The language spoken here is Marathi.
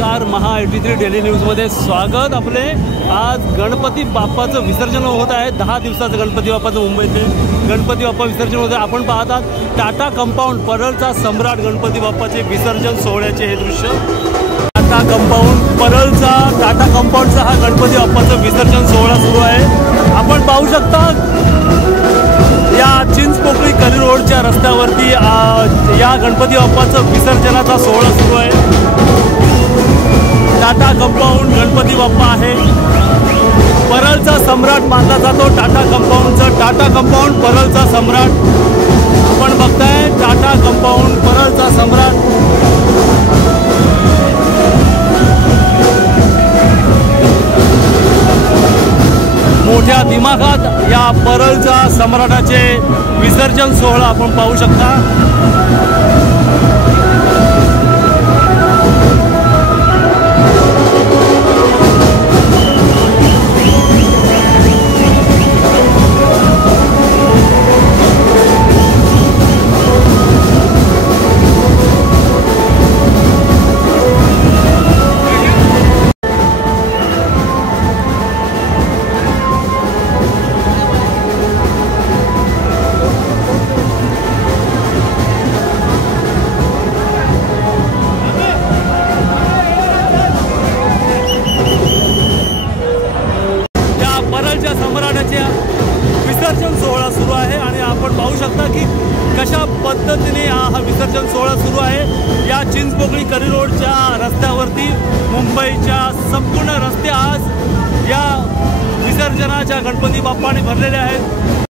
नमस्कार, महा 83 डेली न्यूजमध्ये स्वागत आपले। आज गणपती बाप्पाचं विसर्जन होत आहे। 10 दिवसाचं गणपती बाप्पाचं मुंबईचे गणपती बाप्पा विसर्जन होते। आपण पाहतात टाटा कंपाऊंड परळचा सम्राट गणपती बाप्पाचे विसर्जन सोहळ्याचे हे दृश्य। टाटा कंपाऊंड परळचा टाटा कंपाऊंडचा हा गणपती बाप्पाचं विसर्जन सोहळा सुरू आहे। आपण पाहू शकता या चिंचपोकळी करी रोडच्या रस्त्यावरती या गणपती बाप्पाचं विसर्जनाचा सोहळा सुरू आहे। टाटा कंपाऊंड गणपती बाप्पा आहे। परळचा सम्राट मानला जातो टाटा कंपाऊंडचं। टाटा कंपाऊंड परळचा सम्राट आपण बघताय। टाटा कंपाऊंड परळचा सम्राट। मोठ्या दिमागात या परळचा सम्राटाचे विसर्जन सोहळा आपण पाहू शकता। परळच्या सम्राटाच्या विसर्जन सोहळा सुरू आहे आणि आपण पाहू शकता की कशा पद्धतीने हा विसर्जन सोहळा सुरू आहे। या चिंचपोकळी करी रोडच्या रस्त्यावरती मुंबईच्या संपूर्ण रस्ते आज या विसर्जनाच्या गणपती बाप्पाने भरलेले आहेत।